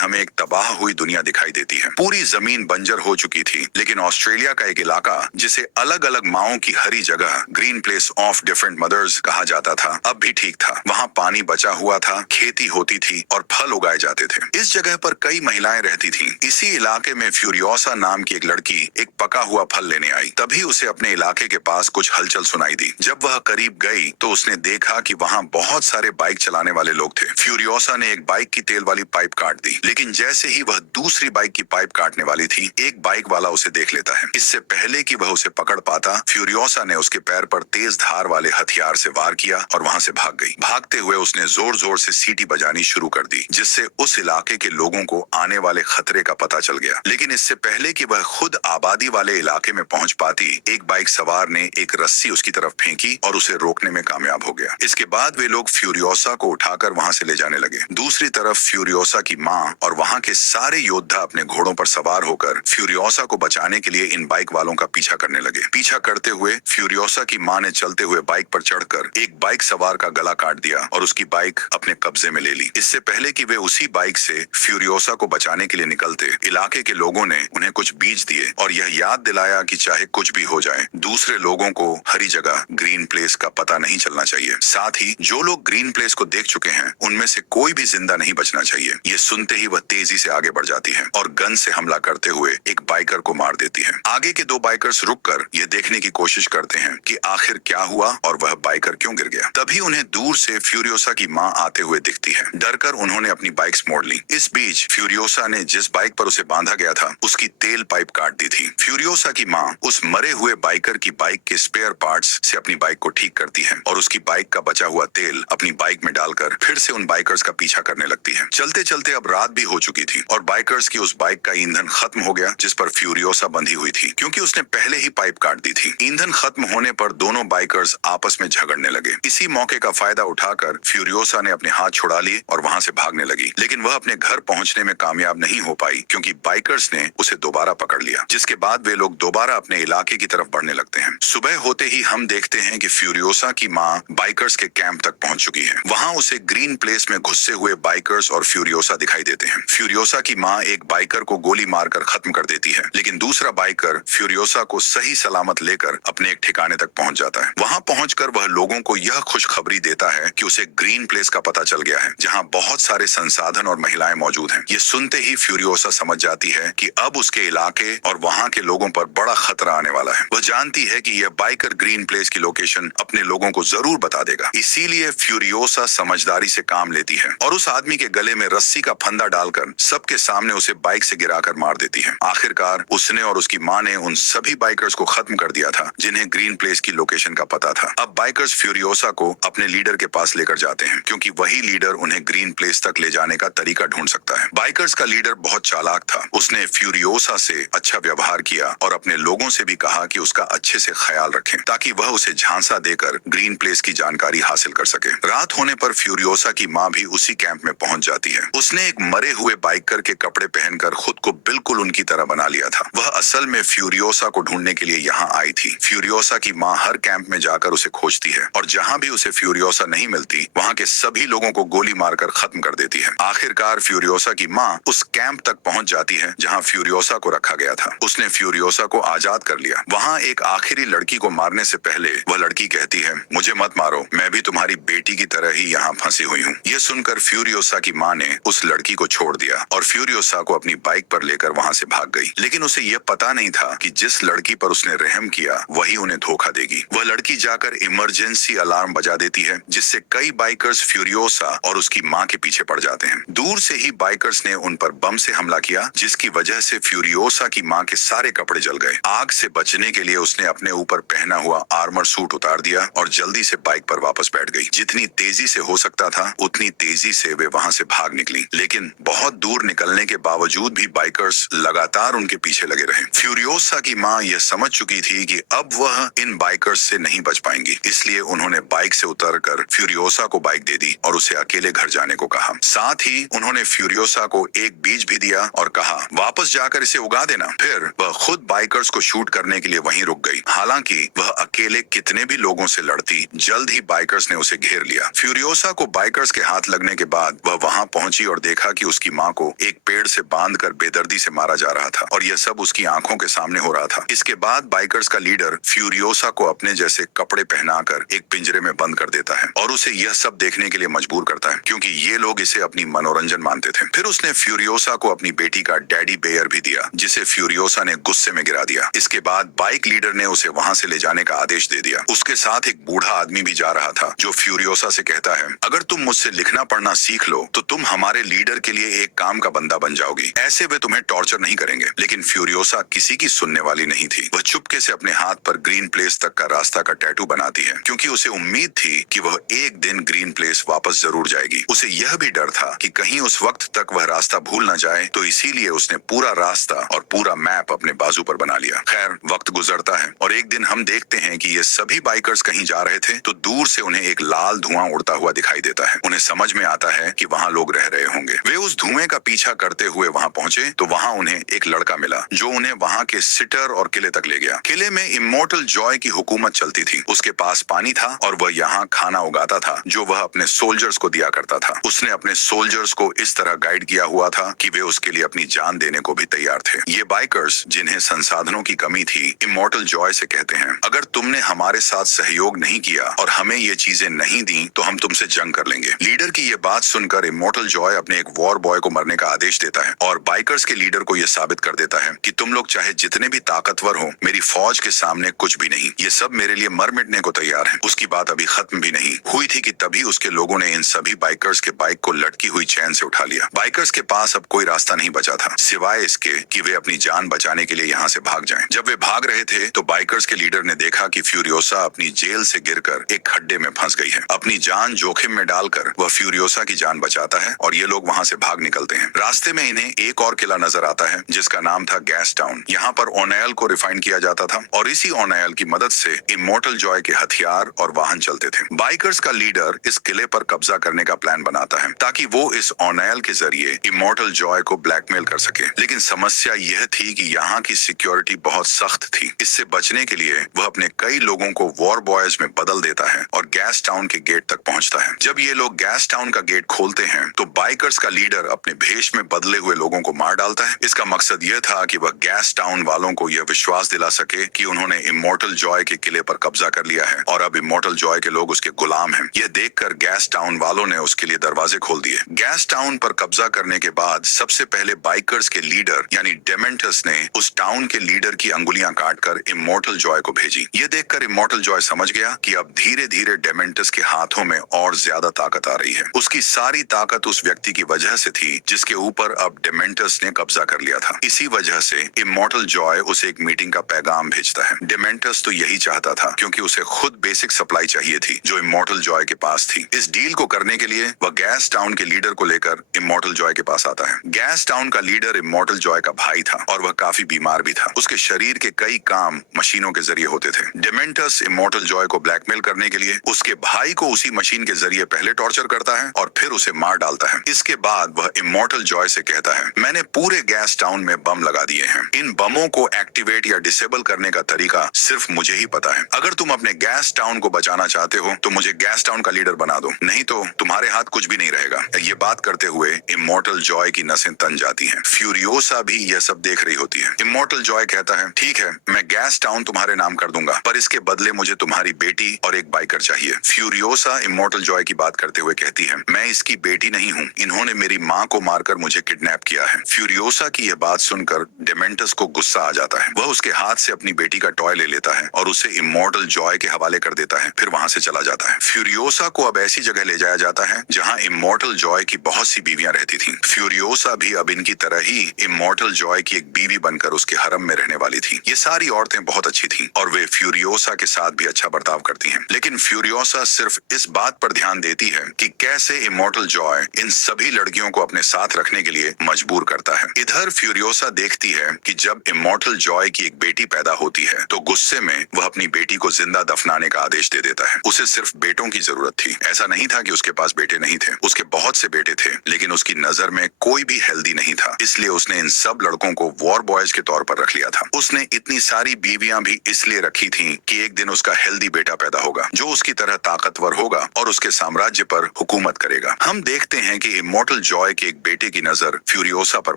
हमें एक तबाह हुई दुनिया दिखाई देती है। पूरी जमीन बंजर हो चुकी थी, लेकिन ऑस्ट्रेलिया का एक इलाका जिसे अलग अलग माओं की हरी जगह green place of different mothers कहा जाता था, अब भी ठीक था। वहाँ पानी बचा हुआ था, खेती होती थी और फल उगाए जाते थे। इस जगह पर कई महिलाएं रहती थीं। इसी इलाके में फ्यूरियोसा नाम की एक लड़की एक पका हुआ फल लेने आई। तभी उसे अपने इलाके के पास कुछ हलचल सुनाई दी। जब वह करीब गई तो उसने देखा कि वहाँ बहुत सारे बाइक चलाने वाले लोग थे। फ्यूरियोसा ने एक बाइक की तेल वाली पाइप काट दी, लेकिन जैसे ही वह दूसरी बाइक की पाइप काटने वाली थी, एक बाइक वाला उसे देख लेता है। इससे पहले कि वह उसे पकड़ पाता, फ्यूरियोसा ने उसके पैर पर तेज धार वाले हथियार से वार किया और वहां से भाग गई। भागते हुए उसने जोर जोर से सीटी बजानी शुरू कर दी, जिससे उस इलाके के लोगों को आने वाले खतरे का पता चल गया। लेकिन इससे पहले कि वह खुद आबादी वाले इलाके में पहुंच पाती, एक बाइक सवार ने एक रस्सी उसकी तरफ फेंकी और उसे रोकने में कामयाब हो गया। इसके बाद वे लोग फ्यूरियोसा को उठाकर वहां से ले जाने लगे। दूसरी तरफ फ्यूरियोसा की माँ और वहां के सारे योद्धा अपने घोड़ों पर सवार होकर फ्यूरियोसा को बचाने के लिए इन बाइक वालों का पीछा करने लगे। पीछा करते हुए फ्यूरियोसा की माँ ने चलते हुए बाइक पर चढ़कर एक बाइक सवार का गला काट दिया और उसकी बाइक अपने कब्जे में ले ली। इससे पहले कि वे उसी बाइक से फ्यूरियोसा को बचाने के लिए निकलते, इलाके के लोगों ने उन्हें कुछ बीज दिए और यह याद दिलाया कि चाहे कुछ भी हो जाए, दूसरे लोगों को हरी जगह ग्रीन प्लेस का पता नहीं चलना चाहिए। साथ ही जो लोग ग्रीन प्लेस को देख चुके हैं, उनमें से कोई भी जिंदा नहीं बचना चाहिए। ये सुनते ही वह तेजी से आगे बढ़ जाती है और गन से हमला करते हुए एक बाइकर को मार देती है। आगे के दो बाइकर्स रुककर यह देखने की कोशिश करते हैं कि आखिर क्या हुआ और वह बाइकर क्यों गिर गया। तभी उन्हें दूर से फ्यूरियोसा की माँ आते हुए दिखती है। डरकर उन्होंने अपनी बाइक्स मोड़ ली। इस बीच फ्यूरियोसा ने जिस बाइक पर उसे बांधा गया था, उसकी तेल पाइप काट दी थी। फ्यूरियोसा की माँ उस मरे हुए बाइकर की बाइक के स्पेयर पार्ट्स से अपनी बाइक को ठीक करती है और उसकी बाइक का बचा हुआ तेल अपनी बाइक में डालकर फिर से उन बाइकर्स का पीछा करने लगती है। चलते चलते अब रात भी हो चुकी थी और बाइकर्स की उस बाइक का ईंधन खत्म हो गया जिस पर फ्यूरियोसा बंधी हुई थी, क्योंकि उसने पहले ही पाइप काट दी थी। ईंधन खत्म होने पर दोनों बाइकर्स आपस में झगड़ने लगे। इसी मौके का फायदा उठाकर फ्यूरियोसा ने अपने हाथ छुड़ा लिए और वहां से भागने लगी, लेकिन वह अपने घर पहुंचने में कामयाब नहीं हो पाई, क्योंकि बाइकर्स ने उसे दोबारा पकड़ लिया। जिसके बाद वे लोग दोबारा अपने इलाके की तरफ बढ़ने लगते हैं। सुबह होते ही हम देखते हैं कि फ्यूरियोसा की माँ बाइकर्स के कैंप तक पहुंच चुकी है। वहां उसे ग्रीन प्लेस में घुसे हुए बाइकर्स और फ्यूरियोसा दिखाई देते हैं। फ्यूरियोसा की माँ एक बाइकर को गोली मारकर खत्म कर देती है, लेकिन दूसरा बाइकर फ्यूरियोसा को सही सलामत लेकर अपने एक ठिकाने तक पहुंच जाता है। वहां पहुंचकर वह लोगों को यह खुशखबरी देता है कि उसे ग्रीन प्लेस का पता चल गया है, जहां बहुत सारे संसाधन और महिलाएं मौजूद हैं। ये सुनते ही फ्यूरियोसा समझ जाती है कि अब उसके इलाके और वहां के लोगों पर बड़ा खतरा आने वाला है। वह जानती है कि यह बाइकर ग्रीन प्लेस की लोकेशन अपने लोगों को जरूर बता देगा। इसीलिए फ्यूरियोसा समझदारी से काम लेती है और उस आदमी के गले में रस्सी का फंदा डालकर सबके सामने उसे बाइक से गिराकर मार देती है। आखिरकार उसने और उसकी माँ ने उन सभी बाइकर्स को खत्म कर दिया था जिन्हें ग्रीन प्लेस की लोकेशन का पता था। अब बाइकर्स फ्यूरियोसा को अपने लीडर के पास लेकर जाते हैं, क्योंकि वही लीडर उन्हें ग्रीन प्लेस तक ले जाने का तरीका ढूंढ सकता है। बाइकर्स का लीडर बहुत चालाक था। उसने फ्यूरियोसा से अच्छा व्यवहार किया और अपने लोगों से भी कहा कि उसका अच्छे से ख्याल रखें, ताकि वह उसे झांसा देकर ग्रीन प्लेस की जानकारी हासिल कर सके। रात होने पर फ्यूरियोसा की माँ भी उसी कैंप में पहुंच जाती है। उसने एक मरे हुए बाइकर के कपड़े पहनकर खुद को बिल्कुल उनकी तरह बना लिया था। वह असल में फ्यूरियोसा को ढूंढने के लिए यहाँ आई थी। फ्यूरियोसा की माँ हर कैंप में जाकर उसे खोजती है और जहाँ भी उसे फ्यूरियोसा नहीं मिलती, वहाँ के सभी लोगों को गोली मारकर खत्म कर देती है। आखिरकार फ्यूरियोसा की माँ उस कैंप तक पहुंच जाती है जहाँ फ्यूरियोसा को रखा गया था। उसने फ्यूरियोसा को आजाद कर लिया। वहाँ एक आखिरी लड़की को मारने से पहले वह लड़की कहती है, मुझे मत मारो, मैं भी तुम्हारी बेटी की तरह ही यहाँ फंसी हुई हूँ। ये सुनकर फ्यूरियोसा की माँ ने उस लड़की को छोड़ दिया और फ्यूरियोसा को अपनी बाइक पर लेकर वहाँ से भाग गई। लेकिन उसे यह पता नहीं था कि जिस लड़की पर उसने रहम किया, वही उन्हें धोखा देगी। वह लड़की जाकर इमरजेंसी अलार्म बजा देती है, जिससे कई बाइकर्स फ्यूरियोसा और उसकी माँ के पीछे पड़ जाते हैं। दूर से ही बाइकर्स ने उन पर बम से हमला किया, जिसकी वजह से फ्यूरियोसा की माँ के सारे कपड़े जल गए। आग से बचने के लिए उसने अपने ऊपर पहना हुआ आर्मर सूट उतार दिया और जल्दी से बाइक पर वापस बैठ गई। जितनी तेजी से हो सकता था उतनी तेजी से वे वहां से भाग निकली, लेकिन बहुत दूर निकलने के बावजूद भी बाइकर्स लगातार उनके पीछे लगे रहे। फ्यूरियोसा की माँ यह समझ चुकी थी कि अब वह इन बाइकर्स से नहीं बच पाएंगी, इसलिए उन्होंने बाइक से उतरकर फ्यूरियोसा को बाइक दे दी और उसे अकेले घर जाने को कहा। साथ ही उन्होंने फ्यूरियोसा को एक बीज भी दिया और कहा, वापस जाकर इसे उगा देना। फिर वह खुद बाइकर्स को शूट करने के लिए वहीं रुक गई। हालांकि वह अकेले कितने भी लोगों से लड़ती, जल्द ही बाइकर्स ने उसे घेर लिया। फ्यूरियोसा को बाइकर्स के हाथ लगने के बाद वह वहां पहुंची और देखा कि कि उसकी माँ को एक पेड़ से बांधकर बेदर्दी से मारा जा रहा था और यह सब उसकी आंखों के सामने हो रहा था। इसके बाद बाइकर्स का लीडर फ्यूरियोसा को अपने जैसे कपड़े पहनाकर एक पिंजरे में बंद कर देता है और उसे यह सब देखने के लिए मजबूर करता है, क्योंकि ये लोग इसे अपनी मनोरंजन मानते थे। फिर उसने फ्यूरियोसा को अपनी बेटी का डैडी बेयर भी दिया, जिसे फ्यूरियोसा ने गुस्से में गिरा दिया। इसके बाद बाइक लीडर ने उसे वहां से ले जाने का आदेश दे दिया। उसके साथ एक बूढ़ा आदमी भी जा रहा था, जो फ्यूरियोसा से कहता है, अगर तुम मुझसे लिखना पढ़ना सीख लो तो तुम हमारे लीडर के लिए एक काम का बंदा बन जाओगी। ऐसे वे तुम्हें टॉर्चर नहीं करेंगे। लेकिन फ्यूरियोसा किसी की सुनने वाली नहीं थी। वह चुपके से अपने हाथ पर ग्रीन प्लेस तक का रास्ता का टैटू बनाती है, क्योंकि उसे उम्मीद थी कि वह एक दिन ग्रीन प्लेस वापस जरूर जाएगी। उसे यह भी डर था कि कहीं उस वक्त तक वह रास्ता भूल न जाए, तो इसीलिए उसने पूरा रास्ता और पूरा मैप अपने बाजू पर बना लिया। खैर, वक्त गुजरता है और एक दिन हम देखते हैं कि ये सभी बाइकर्स कहीं जा रहे थे तो दूर से उन्हें एक लाल धुआं उड़ता हुआ दिखाई देता है। उन्हें समझ में आता है कि वहाँ लोग रह रहे होंगे। वे उस धुएं का पीछा करते हुए वहाँ पहुंचे तो वहाँ उन्हें एक लड़का मिला, जो उन्हें वहाँ के सिटर और किले तक ले गया। किले में इमोर्टल जॉय की हुकूमत चलती थी। उसके पास पानी था और वह यहाँ खाना उगाता था, जो वह अपने सोल्जर्स को दिया करता था। उसने अपने सोल्जर्स को इस तरह गाइड किया हुआ था कि वे उसके लिए अपनी जान देने को भी तैयार थे। ये बाइकर्स, जिन्हें संसाधनों की कमी थी, इमोर्टल जॉय से कहते हैं, अगर तुमने हमारे साथ सहयोग नहीं किया और हमें ये चीजें नहीं दी तो हम तुमसे जंग कर लेंगे। लीडर की ये बात सुनकर इमोर्टल जॉय अपने एक वॉर बॉय को मरने का आदेश देता है और बाइकर्स के लीडर को यह साबित कर देता है कि तुम लोग चाहे जितने भी ताकतवर हो, मेरी फौज के सामने कुछ भी नहीं। ये सब मेरे लिए मर मिटने को तैयार है। उसकी बात अभी खत्म भी नहीं हुई थी कि तभी उसके लोगों ने इन सभी बाइकर्स के बाइक को लटकी हुई चैन से उठा लिया। बाइकर्स के पास अब कोई रास्ता नहीं बचा था, सिवाय इसके कि वे अपनी जान बचाने के लिए यहाँ से भाग जाएं। जब वे भाग रहे थे तो बाइकर्स के लीडर ने देखा कि फ्यूरियोसा अपनी जेल से गिरकर एक खड्डे में फंस गई है। अपनी जान जोखिम में डालकर वह फ्यूरियोसा की जान बचाता है और ये लोग वहाँ से भाग निकलते हैं। रास्ते में इन्हें एक और किला नजर आता है, जिसका नाम था गैस टाउन। यहाँ पर ओनेल को रिफाइन किया जाता था और इसी ओनेल की मदद से इमोर्टल जॉय के हथियार और वाहन चलते थे। बाइकर्स का लीडर इस किले पर कब्जा करने का प्लान बनाता है ताकि वो इस ओनेल के जरिए इमोर्टल जॉय को ब्लैकमेल कर सके। लेकिन समस्या यह थी कि यहाँ की सिक्योरिटी बहुत सख्त थी। इससे बचने के लिए वह अपने कई लोगों को वॉर बॉयज में बदल देता है और गैस टाउन के गेट तक पहुंचता है। जब ये लोग गैस टाउन का गेट खोलते हैं तो बाइकर्स का लीडर अपने भेष में बदले हुए लोगों को मार डालता है। इसका मकसद यह था कि वह गैस टाउन वालों को यह विश्वास दिला सके कि उन्होंने इमोर्टल जॉय के किले पर कब्जा कर लिया है और अब इमोर्टल जॉय के लोग उसके गुलाम हैं। यह देखकर गैस टाउन वालों ने उसके लिए दरवाजे खोल दिए। गैस टाउन पर कब्जा करने के बाद सबसे पहले बाइकर्स के लीडर यानी डेमेंटस ने उस टाउन के लीडर की अंगुलियां काटकर इमोर्टल जॉय को भेजी। ये देखकर इमोर्टल जॉय समझ गया कि अब धीरे धीरे डेमेंटस के हाथों में और ज्यादा ताकत आ रही है। उसकी सारी ताकत उस व्यक्ति की वजह से थी जिसके ऊपर अब डेमेंटस ने कब्जा कर लिया था। इसी वजह से इमोर्टल जॉय उसे एक मीटिंग का पैगाम भेजता है। डेमेंटस तो यही चाहता था, क्योंकि उसे खुद बेसिक सप्लाई चाहिए थी जो इमोर्टल जॉय के पास थी। इस डील को करने के लिए वह गैस टाउन के लीडर को लेकर इमोर्टल जॉय के पास आता है। गैस टाउन का लीडर इमोर्टल जॉय का भाई था और वह काफी बीमार भी था। उसके शरीर के कई काम मशीनों के जरिए होते थे। डेमेंटस इमोर्टल जॉय को ब्लैकमेल करने के लिए उसके भाई को उसी मशीन के जरिए पहले टॉर्चर करता है और फिर उसे मार डालता है। इसके बाद वह इमोर्टल जॉय से कहता है, मैंने पूरे गैस टाउन में बम लगा दिए हैं। इन बमों को एक्टिवेट या डिसेबल करने का तरीका सिर्फ मुझे ही पता है। अगर तुम अपने गैस टाउन को बचाना चाहते हो तो मुझे गैस टाउन का लीडर बना दो, नहीं तो तुम्हारे हाथ कुछ भी नहीं रहेगा। ये बात करते हुए इमोर्टल जॉय की नसें तन जाती हैं। फ्यूरियोसा भी यह सब देख रही होती है। इमोर्टल जॉय कहता है, ठीक है, मैं गैस टाउन तुम्हारे नाम कर दूंगा, पर इसके बदले मुझे तुम्हारी बेटी और एक बाइकर चाहिए। फ्यूरियोसा इमोर्टल जॉय की बात करते हुए कहती है, मैं इसकी बेटी नहीं हूँ, इन्होंने मेरी माँ को मारकर मुझे किडनैप किया है। फ्यूरियोसा की यह बात सुनकर डेमेंटस को गुस्सा आ जाता है। वह उसके हाथ से अपनी बेटी का टॉय ले लेता है और उसे इमोर्टल जॉय के हवाले कर देता है, फिर वहां से चला जाता है। फ्यूरियोसा को अब ऐसी जगह ले जाया जाता है जहां इमोर्टल जॉय की बहुत सी बीवियां रहती थीं। फ्यूरियोसा भी अब इनकी तरह ही इमोर्टल जॉय की एक बीवी बनकर उसके हरम में रहने वाली थी। ये सारी औरतें बहुत अच्छी थीं और वे फ्यूरियोसा के साथ भी अच्छा बर्ताव करती हैं। लेकिन फ्यूरियोसा सिर्फ इस बात पर ध्यान देती है कि कैसे इमोर्टल जॉय इन सभी लड़कियों को अपने साथ रखने के लिए मजबूर करता है। इधर फ्यूरियोसा देखती है कि जब इमोर्टल जॉय की एक बेटी पैदा होती है तो गुस्से में वह अपनी बेटी को जिंदा दफनाने का आदेश दे देता है। उसे सिर्फ बेटों की जरूरत थी। ऐसा नहीं था कि उसके पास बेटे नहीं थे, उसके बहुत से बेटे थे, लेकिन उसकी नजर में कोई भी हेल्दी नहीं था। इसलिए उसने इन सब लड़कों को वॉर बॉयज के तौर पर रख लिया था। उसने इतनी सारी बीवियां भी इसलिए रखी थी कि एक दिन उसका हेल्दी बेटा पैदा होगा जो उसकी तरह ताकतवर होगा और उसके साम्राज्य पर हुकूमत करेगा। हम देखते हैं कि इमॉर्टल जॉय के एक बेटे की नजर फ्यूरियोसा पर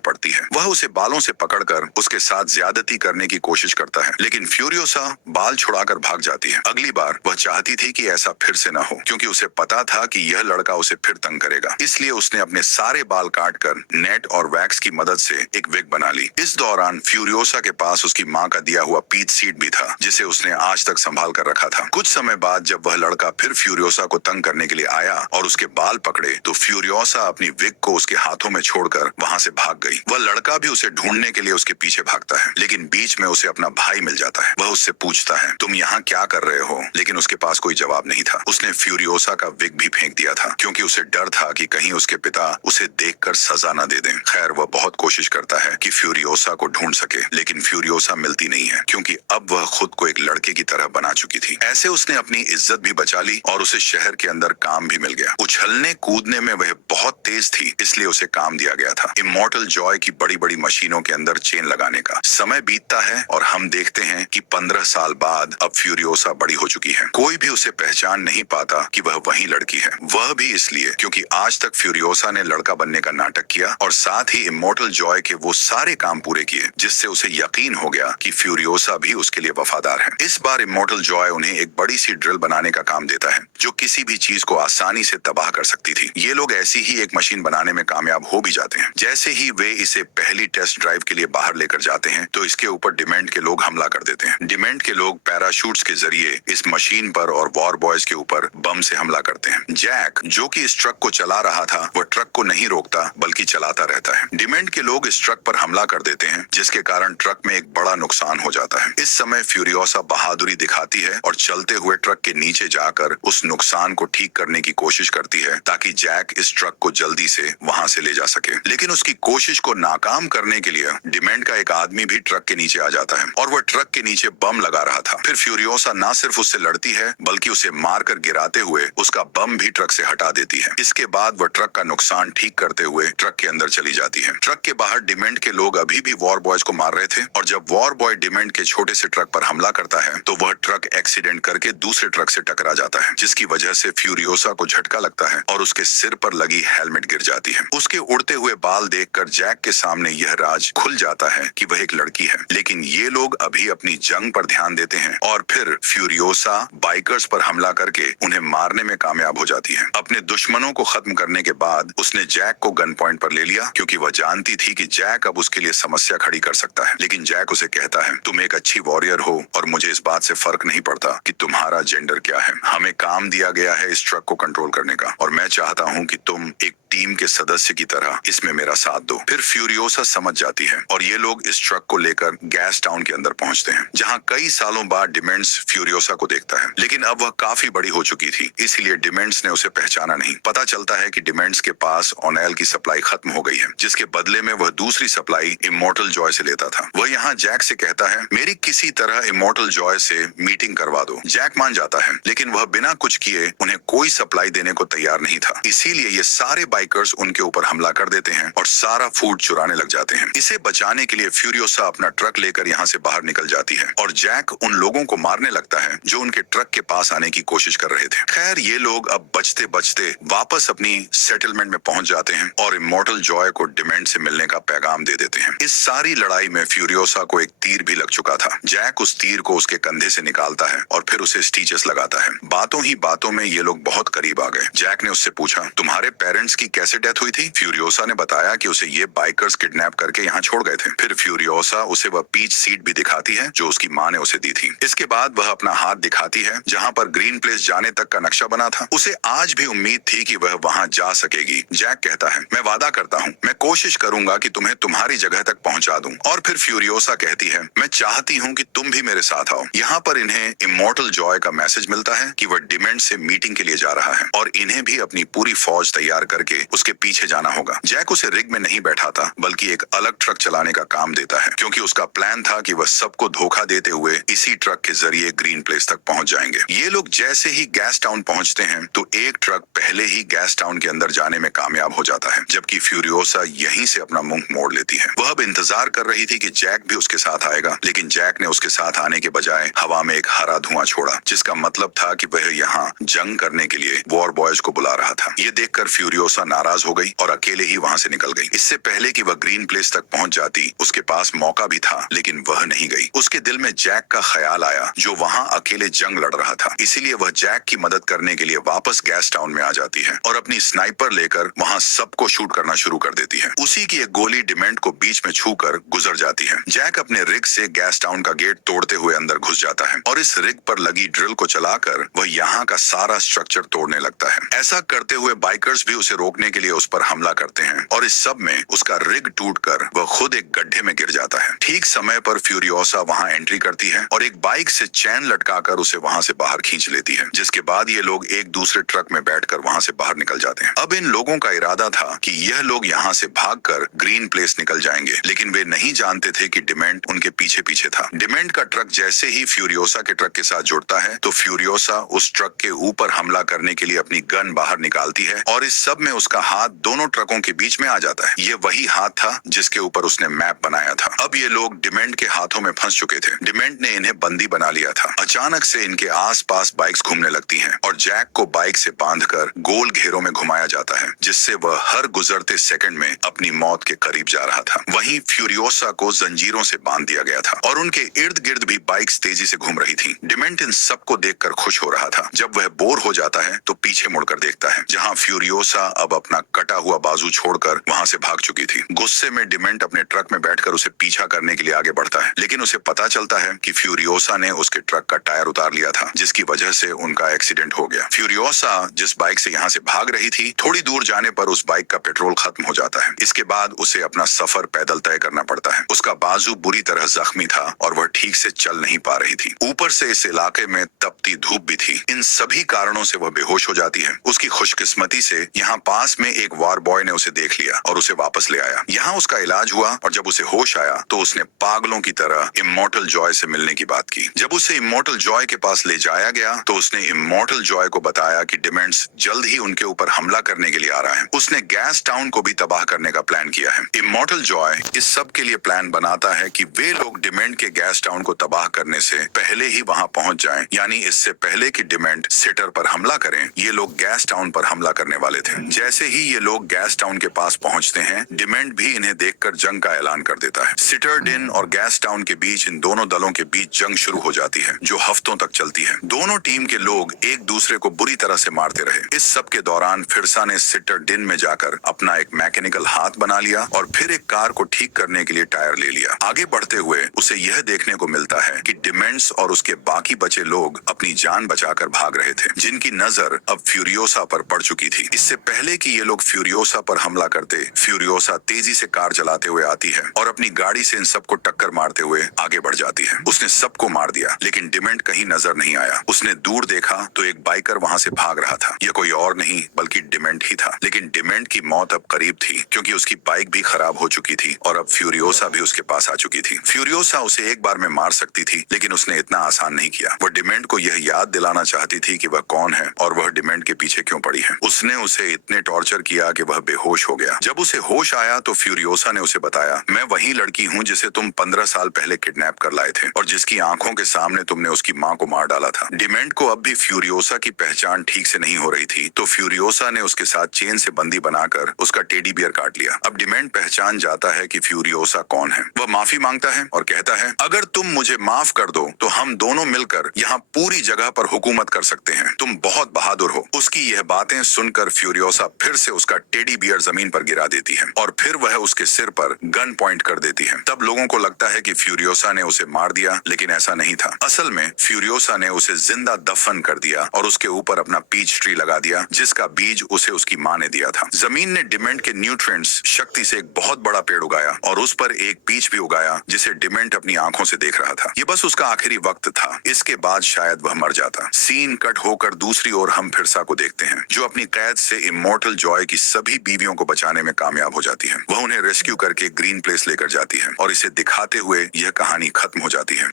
पड़ती है। वह उसे बालों से पकड़कर उसके साथ ज्यादती करने की कोशिश करता है, लेकिन फ्यूरियोसा बाल छुड़ाकर भाग जाती है। अगली बार वह चाहती थी कि ऐसा फिर से न हो, क्योंकि उसे पता था कि यह लड़का उसे फिर तंग करेगा। इसलिए उसने अपने सारे बाल काटकर नेट और वैक्स की मदद से एक विग बना ली। इस दौरान फ्यूरियोसा के पास उसकी माँ का दिया हुआ पीच सीड भी था, जिसे उसने आज तक संभाल कर रखा था। कुछ समय बाद जब वह लड़का फिर फ्यूरियोसा को तंग करने के लिए आया और उसके बाल पकड़े, तो फ्यूरियोसा अपनी विग को उसके हाथों में छोड़कर वहां से भाग गई। वह लड़का भी उसे ढूंढने के लिए उसके पीछे भागता है, लेकिन बीच में उसे अपना भाई मिल जाता है। वह उससे पूछता है, तुम यहाँ क्या कर रहे हो? लेकिन उसके पास कोई जवाब नहीं था। उसने फ्यूरियोसा का विग भी फेंक दिया था, क्योंकि उसे डर था कि कहीं उसके पिता उसे देखकर सजा न दे दें। खैर, वह बहुत कोशिश करता है कि फ्यूरियोसा को ढूंढ सके, लेकिन फ्यूरियोसा मिलती नहीं है, क्योंकि अब वह खुद को एक लड़के की तरह बना चुकी थी। ऐसे उसने अपनी इज्जत भी बचा ली और उसे शहर के अंदर काम भी मिल गया। उछलने कूदने में वह बहुत तेज थी, इसलिए उसे काम दिया गया था इमॉर्टल जॉय की बड़ी बड़ी मशीनों के अंदर चेन लगाने का। समय बीतता है और हम देखते हैं कि 15 साल बाद अब फ्यूरियोसा बड़ी हो चुकी है। कोई भी उसे पहचान नहीं पाता कि वह वही लड़की है। वह भी इसलिए क्योंकि आज तक फ्यूरियोसा ने लड़का बनने का नाटक किया और साथ ही इमॉर्टल जॉय के वो सारे काम पूरे किए, जिससे उसे यकीन हो गया कि फ्यूरियोसा भी उसके लिए वफादार है। इस बार इमॉर्टल जॉय उन्हें एक बड़ी सी ड्रिल बनाने का काम देता है, जो किसी भी चीज को आसानी से तबाह कर सकती थी। ये लोग ऐसी ही एक मशीन बनाने में कामयाब हो भी जाते हैं। जैसे ही वे इसे पहली टेस्ट ड्राइव के लिए बाहर लेकर जाते हैं, तो इसके ऊपर डिमेंट के लोग हमला कर देते हैं। डिमेंट के लोग पैराशूट्स के जरिए इस मशीन पर और वॉर बॉयज के ऊपर बम से हमला करते हैं। जैक, जो कि इस ट्रक को चला रहा था, वह ट्रक को नहीं रोकता बल्कि चलाता रहता है। डिमेंट के लोग इस ट्रक पर हमला कर देते हैं, जिसके कारण ट्रक में एक बड़ा नुकसान हो जाता है। इस समय फ्यूरियोसा बहादुरी दिखाती है और चलते हुए ट्रक के नीचे जाकर उस नुकसान को ठीक करने की कोशिश करती है, ताकि जैक इस ट्रक को जल्दी से वहां से ले जा सके। लेकिन उसकी कोशिश को नाकाम करने के लिए डिमेंट का एक आदमी भी ट्रक के नीचे आ जाता है और वह ट्रक के नीचे बम लगा रहा था। फिर फ्यूरियोसा न सिर्फ उससे लड़ती है, बल्कि उसे मारकर गिराते हुए उसका बम भी ट्रक से हटा देती है। इसके बाद वह ट्रक का नुकसान ठीक करते हुए ट्रक के अंदर चली जाती है। ट्रक के बाहर डिमेंट के लोग अभी भी वॉर बॉयज को मार रहे थे और जब वॉर बॉय डिमेंट के छोटे से ट्रक पर हमला करता है, तो वह ट्रक एक्सीडेंट करके दूसरे ट्रक से टकरा जाता है, जिसकी वजह से फ्यूरियोसा को झटका लगता है और उसके सिर पर लगी हेलमेट गिर जाती है। उसके उड़ते हुए बाल देखकर जैक के सामने यह राज खुल जाता है कि वह एक लड़की है। लेकिन ये लोग अभी अपनी जंग पर ध्यान देते हैं और फिर फ्यूरियोसा बाइकर्स पर हमला करके उन्हें मारने में कामयाब हो जाती है। अपने दुश्मनों को खत्म करने के बाद उसने जैक को गन पॉइंट पर ले लिया, क्योंकि वह जानती थी कि जैक अब उसके लिए समस्या खड़ी कर सकता है। लेकिन जैक उसे कहता है, तुम एक अच्छी वॉरियर हो और मुझे इस बात से फर्क नहीं पड़ता कि तुम्हारा जेंडर क्या है। हमें काम दिया गया है इस ट्रक को कंट्रोल करने का और मैं चाहता हूँ कि तुम एक टीम के सदस्य की तरह इसमें मेरा साथ दो। फिर फ्यूरियोसा समझ जाती है और ये लोग इस ट्रक को लेकर गैस टाउन के अंदर पहुंचते हैं, जहां कई सालों बाद डिमेंट्स फ्यूरियोसा को देखता है। लेकिन अब वह काफी बड़ी हो चुकी थी, इसलिए डिमेंट्स ने उसे पहचाना नहीं। पता चलता है कि डिमेंट्स के पास ऑनेल की सप्लाई खत्म हो गई है, जिसके बदले में वह दूसरी सप्लाई इमॉर्टल जॉय से लेता था। वह यहाँ जैक से कहता है, मेरी किसी तरह इमॉर्टल जॉय से मीटिंग करवा दो। जैक मान जाता है, लेकिन वह बिना कुछ किए उन्हें कोई सप्लाई देने को तैयार नहीं था। इसीलिए ये सारे बाइकर्स उनके ऊपर हमला कर देते हैं और सारा फूड चुराने लग जाते हैं। इसे बचाने के लिए फ्यूरियोसा अपना ट्रक लेकर यहाँ से बाहर निकल जाती है और जैक उन लोगों को मारने लगता है जो उनके ट्रक के पास आने की कोशिश कर रहे थे। खैर, ये लोग अब बचते बचते वापस अपनी सेटलमेंट में पहुंच जाते हैं और इमॉर्टल जॉय को डिमेंट से मिलने का पैगाम दे देते हैं। इस सारी लड़ाई में फ्यूरियोसा को एक तीर भी लग चुका था। जैक उस तीर को उसके कंधे से निकालता है और फिर उसे स्टिचेस लगाता है। बातों ही बातों में ये लोग बहुत करीब आ गए। जैक ने उससे पूछा, तुम्हारे पेरेंट्स की कैसे डेथ हुई थी? फ्यूरियोसा ने बताया कि उसे ये बाइकर्स किडनैप करके यहाँ छोड़ गए थे। फिर फ्यूरियोसा उसे वह पीच सीट भी दिखाती है जो उसकी माँ ने उसे दी थी। इसके बाद वह अपना हाथ दिखाती है जहाँ पर ग्रीन प्लेस जाने तक का नक्शा बना था। उसे आज भी उम्मीद थी कि वह वहाँ जा सकेगी। जैक कहता है, मैं वादा करता हूँ, मैं कोशिश करूंगा कि तुम्हें तुम्हारी जगह तक पहुँचा दूं। और फिर फ्यूरियोसा कहती है, मैं चाहती हूँ कि तुम भी मेरे साथ आओ। यहाँ पर इन्हें इमॉर्टल जॉय का मैसेज मिलता है कि वह डिमेंट से मीटिंग के लिए जा रहा है और इन्हें भी अपनी पूरी फौज तैयार करके उसके पीछे जाना होगा। जैक उसे रिग में नहीं बैठाता, बल्कि एक अलग ट्रक चलाने का काम देता है, क्योंकि उसका प्लान था कि वह सबको धोखा देते हुए इसी ट्रक के जरिए ग्रीन प्लेस तक पहुंच जाएंगे। ये लोग जैसे ही गैस टाउन पहुंचते हैं, तो एक ट्रक पहले ही गैस टाउन के अंदर जाने में कामयाब हो जाता है, जबकि फ्यूरियोसा यहीं से अपना अपना मुंह मोड़ लेती है। वह अब इंतजार कर रही थी कि जैक भी उसके साथ आएगा, लेकिन जैक ने उसके साथ आने के बजाय हवा में एक हरा धुआं छोड़ा, जिसका मतलब था कि वह यहाँ जंग करने के लिए वॉर बॉयज को बुला रहा था। ये देखकर फ्यूरियोसा नाराज हो गई और अकेले ही वहाँ से निकल गई। इससे पहले कि वह ग्रीन प्लेस तक पहुँच जाती, उसके पास मौका भी था, लेकिन वह नहीं गई। उसके दिल में जैक का ख्याल आया, जो वहाँ अकेले जंग लड़ रहा था। इसीलिए वह जैक की मदद करने के लिए वापस गैस टाउन में आ जाती है और अपनी स्नाइपर लेकर वहाँ सबको शूट करना शुरू कर देती है। उसी की एक गोली डिमेंट को बीच में छूकर गुजर जाती है। जैक अपने रिग से गैस टाउन का गेट तोड़ते हुए अंदर घुस जाता है और इस रिग पर लगी ड्रिल को चलाकर वह यहाँ का सारा स्ट्रक्चर तोड़ने लगता है। ऐसा करते हुए बाइकर्स भी उसे रोकने के लिए उस पर हमला करते हैं और इस सब में उसका रिग टूटकर वह खुद एक गड्ढे में गिर जाता है। ठीक समय पर फ्यूरियोसा वहाँ एंट्री करती है और एक बाइक से चैन लटकाकर उसे वहाँ से बाहर खींच लेती है, जिसके बाद ये लोग एक दूसरे ट्रक में बैठकर वहाँ से बाहर निकल जाते हैं। अब इन लोगों का इरादा था कि यह लोग यहाँ से भागकर ग्रीन प्लेस निकल जाएंगे, लेकिन वे नहीं जानते थे कि डिमेंट उनके पीछे पीछे था। डिमेंट का ट्रक जैसे ही फ्यूरियोसा के ट्रक के साथ जुड़ता है तो फ्यूरियोसा उस ट्रक के ऊपर हमला करने के लिए अपनी गन बाहर निकालती है और इस सब में उसका हाथ दोनों ट्रकों के बीच में आ जाता है। ये वही हाथ था जिसके ऊपर उसने मैप बनाया था। अब ये लोग डिमेंट के हाथों में फंस चुके थे। डिमेंट ने इन्हें बंदी बना लिया था। अचानक से इनके आसपास बाइक्स घूमने लगती हैं और जैक को बाइक से बांधकर गोल घेरों में घुमाया जाता है, जिससे वह हर गुजरते सेकंड में अपनी मौत के करीब जा रहा था। वहीं फ्यूरियोसा को जंजीरों से बांध दिया गया था और उनके इर्द गिर्द भी बाइक्स तेजी से घूम रही थी। डिमेंट इन सबको देखकर खुश हो रहा था। जब वह बोर हो जाता है तो पीछे मुड़कर देखता है, जहां फ्यूरियोसा अब अपना कटा हुआ बाजू छोड़कर वहां से भाग चुकी थी। गुस्से में डिमेंट अपने ट्रक में बैठकर उसे पीछा करने के लिए आगे बढ़ता है, लेकिन उसे पता चलता है कि फ्यूरियोसा ने उसके ट्रक का टायर उतार लिया था, जिसकी वजह से उनका एक्सीडेंट हो गया। फ्यूरियोसा जिस बाइक से यहाँ से भाग रही थी, थोड़ी दूर जाने पर उस बाइक का पेट्रोल खत्म हो जाता है। इसके बाद उसे अपना सफर पैदल तय करना पड़ता है। उसका बाजू बुरी तरह जख्मी था और वह ठीक से चल नहीं पा रही थी। ऊपर से इस इलाके में तपती धूप भी थी। इन सभी कारणों से वह बेहोश हो जाती है। उसकी खुशकिस्मती से यहाँ पास में एक वार बॉय ने उसे देख लिया और उसे वापस ले आया। यहाँ उसका इलाज हुआ और जब उसे होश आया तो उसने पागलों की तरह इमॉर्टल जॉय से मिलने की बात की। जब उसे इमॉर्टल जॉय के पास ले जाया गया तो उसने इमॉर्टल जॉय को बताया कि डिमेंट्स जल्द ही उनके ऊपर हमला करने के लिए आ रहा है। उसने गैस टाउन को भी तबाह करने का प्लान किया है। इमॉर्टल जॉय इस सब के लिए प्लान बनाता है कि वे लोग डिमेंट के गैस टाउन को तबाह करने से पहले ही वहां पहुंच जाएं, यानी इससे पहले कि डिमेंट सिटर पर हमला करें, ये लोग गैस टाउन पर हमला करने वाले थे। जैसे ही ये लोग गैस टाउन के पास पहुंचते हैं, डिमेंट भी इन्हें देखकर जंग का ऐलान कर देता है। सिटर डिन और गैस टाउन के बीच इन दोनों दलों के बीच जंग शुरू हो जाती है, जो हफ्तों तक चलती है। दोनों टीम के लोग एक दूसरे को बुरी तरह से मारते रहे। इस सब के दौरान फिरसा ने सिटर डिन में जाकर अपना एक मैकेनिकल हाथ बना लिया और फिर एक कार को ठीक करने के लिए टायर ले लिया। आगे बढ़ते हुए उसे यह देखने को मिलता है कि डिमेंट्स और उसके बाकी बचे लोग अपनी जान बचाकर भाग रहे थे, जिनकी नजर अब फ्यूरियोसा पर पड़ चुकी थी। इससे पहले कि ये लोग फ्यूरियोसा पर हमला करते, फ्यूरियोसा तेजी से कार चलाते हुए आती है और अपनी गाड़ी से इन सबको टक्कर मारते हुए आगे बढ़ जाती है। उसने सबको मार दिया, लेकिन डिमेंट कहीं नजर नहीं आया। उसने दूर देखा तो एक बाइकर वहां से भाग रहा था। यह कोई और नहीं बल्कि डिमेंट ही था, लेकिन डिमेंट की मौत अब करीब थी, क्योंकि उसकी बाइक भी खराब हो चुकी थी और अब फ्यूरियोसा भी उसके पास आ चुकी थी। फ्यूरियोसा उसे एक बार में मार सकती थी, लेकिन उसने इतना आसान नहीं किया। वह डिमेंट को यह याद दिलाना चाहती थी कि वह कौन है और वह डिमेंट के पीछे क्यों पड़ी है। उसने उसे इतने टॉर्चर किया कि वह बेहोश हो गया। जब उसे होश आया तो फ्यूरियोसा ने उसे बताया, मैं वही लड़की हूँ जिसे तुम 15 साल पहले किडनैप कर लाए थे और जिसकी आंखों के सामने तुमने उसकी माँ को मार डाला था। डिमेंट को अब भी फ्यूरियोसा की पहचान ठीक से नहीं हो रही थी, तो फ्यूरियोसा ने उसके साथ चेन से बंदी बनाकर उसका टेडी बियर काट लिया। अब डिमेंट पहचान जाता है कि फ्यूरियोसा कौन है। वह माफी मांगता है और कहता है, अगर तुम मुझे माफ कर दो तो हम दोनों मिलकर यहाँ पूरी जगह पर हुकूमत कर सकते हैं। तुम बहुत बहादुर हो। उसकी यह बातें सुनकर फ्यूरियोसा फिर से उसका टेडी बियर जमीन पर गिरा देती है और फिर वह उसके सिर पर गन पॉइंट कर देती है। तब लोगों को लगता है कि फ्यूरियोसा ने उसे मार दिया, लेकिन ऐसा नहीं था। असल में फ्यूरियोसा ने उसे जिंदा दफन कर दिया और उसके ऊपर अपना पीच ट्री लगा दिया, जिसका बीज उसे उसकी माँ ने दिया था। जमीन ने डिमेंट के न्यूट्रिएंट्स शक्ति से एक बहुत बड़ा पेड़ उगाया और उस पर एक पीच भी उगाया, जिसे डिमेंट अपनी आंखों से देख रहा था। ये बस उसका आखिरी वक्त था। इसके बाद शायद वह मर जाता। सीन कट होकर दूसरी ओर हम फिरसा को देखते हैं, जो अपनी कैद से इमॉर्टल जॉय की सभी बीवियों को बचाने में कामयाब हो जाती है। वह उन्हें रेस्क्यू करके ग्रीन प्लेस लेकर जाती है और इसे दिखाते हुए यह कहानी खत्म हो जाती है।